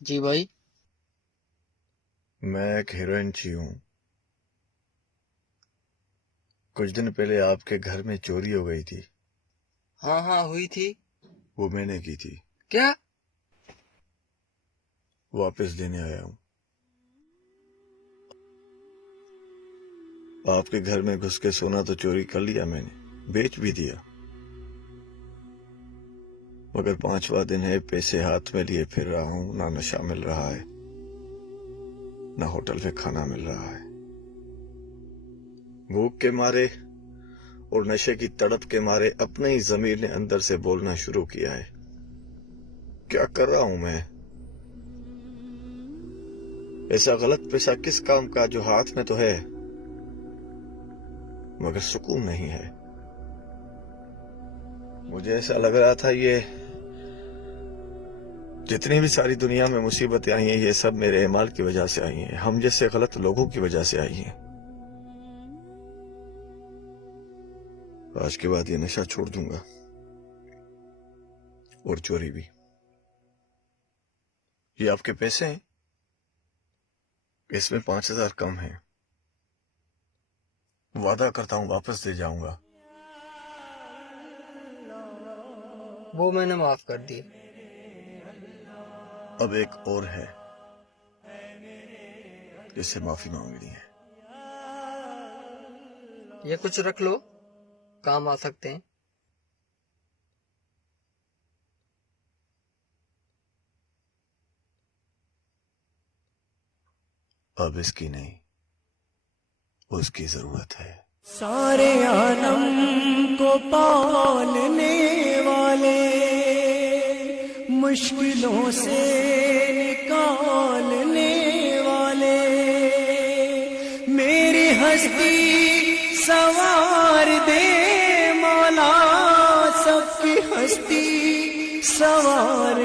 جی بھائی. میں ایک ہیروئن چی ہوں. کچھ دن پہلے آپ کے گھر میں چوری ہو گئی تھی. ہاں ہاں ہوئی تھی. وہ میں نے کی تھی. کیا؟ واپس دینے آیا ہوں. آپ کے گھر میں گھس کے سونا تو چوری کر لیا میں نے، بیچ بھی دیا، مگر 5واں دن ہے، پیسے ہاتھ میں لیے پھر رہا ہوں. نہ نشہ مل رہا ہے، نہ ہوٹل پہ کھانا مل رہا ہے. بھوک کے مارے اور نشے کی تڑپ کے مارے اپنے ہی ضمیر نے اندر سے بولنا شروع کیا ہے. کیا کر رہا ہوں میں؟ ایسا غلط پیسہ کس کام کا جو ہاتھ میں تو ہے مگر سکون نہیں ہے. مجھے ایسا لگ رہا تھا یہ جتنی بھی ساری دنیا میں مصیبتیں آئی ہیں یہ سب میرے اعمال کی وجہ سے آئی ہیں، ہم جیسے غلط لوگوں کی وجہ سے آئی ہیں. آج کے بعد یہ نشہ چھوڑ دوں گا اور چوری بھی. یہ آپ کے پیسے ہیں، اس میں 5000 کم ہیں. وعدہ کرتا ہوں واپس دے جاؤں گا. وہ میں نے معاف کر دی. اب ایک اور ہے جس سے معافی مانگنی ہے. یہ کچھ رکھ لو، کام آ سکتے ہیں. اب اس کی نہیں، اس کی ضرورت ہے. سارے عالم کو پالنے والے، مشکلوں سے نکالنے والے، میری ہستی سوار دے مولا، سب کی ہستی سوار